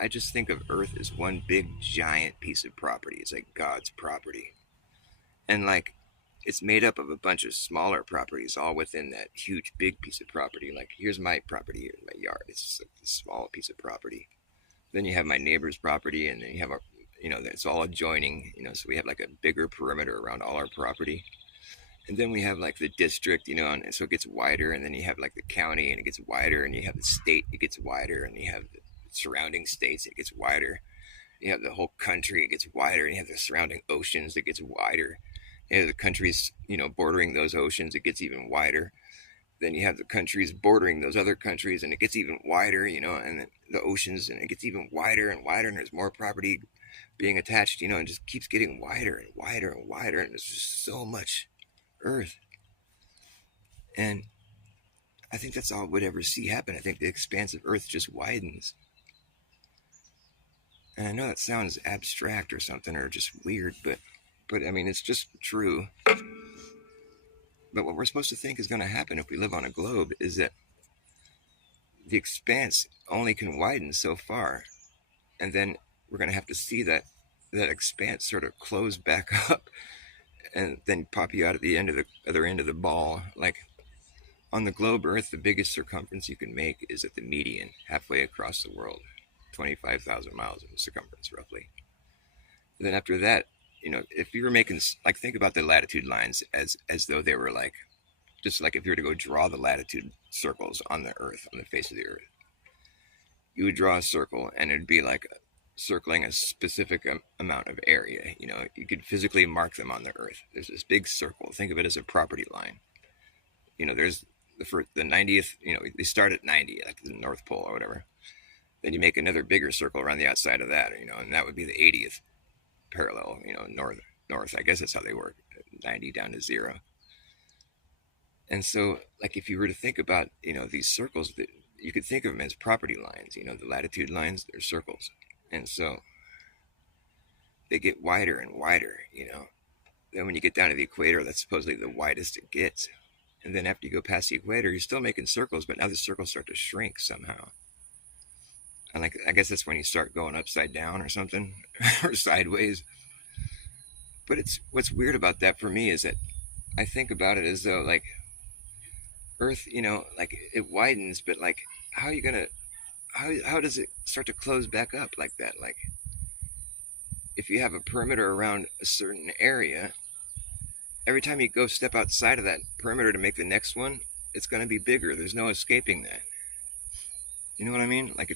I just think of Earth as one big giant piece of property. It's like God's property. And like it's made up of a bunch of smaller properties all within that huge big piece of property. Like here's my property, here's my yard. It's just like this small piece of property. Then you have my neighbor's property, and then you have our, it's all adjoining. So we have like a bigger perimeter around all our property. And then we have like the district, and so it gets wider. And then you have like the county, and it gets wider. And you have the state, it gets wider. And you have the surrounding states, it gets wider. You have the whole country, it gets wider. And you have the surrounding oceans, it gets wider. You have the countries, bordering those oceans, it gets even wider. Then you have the countries bordering those other countries, and it gets even wider, and the oceans, and it gets even wider and wider, and there's more property being attached, and it just keeps getting wider and wider and wider, and there's just so much Earth. And I think that's all we'd ever see happen. I think the expanse of Earth just widens. And I know that sounds abstract or something, or just weird, but I mean, it's just true. But what we're supposed to think is going to happen if we live on a globe is that the expanse only can widen so far, and then we're going to have to see that expanse sort of close back up, and then pop you out at the end of the other end of the ball. Like on the globe Earth, the biggest circumference you can make is at the median, halfway across the world, 25,000 miles in circumference roughly. And then after that, if you were making, like, think about the latitude lines as though they were like, just like if you were to go draw the latitude circles on the Earth, on the face of the Earth, you would draw a circle, and it'd be like circling a specific amount of area. You could physically mark them on the Earth. There's this big circle. Think of it as a property line. There's the 90th. They start at 90, like the North Pole or whatever. Then you make another bigger circle around the outside of that. And that would be the 80th parallel. North. I guess that's how they work. 90 down to 0. And so, like, if you were to think about, these circles, that you could think of them as property lines. The latitude lines, they're circles. And so they get wider and wider. Then when you get down to the equator, that's supposedly the widest it gets. And then after you go past the equator, you're still making circles, but now the circles start to shrink somehow. And like, I guess that's when you start going upside down or something, or sideways. But what's weird about that for me is that I think about it as though, like, Earth, like it widens, but like, how are you gonna, how does it start to close back up like that? Like, if you have a perimeter around a certain area, every time you go step outside of that perimeter to make the next one, it's going to be bigger. There's no escaping that. You know what I mean? Like,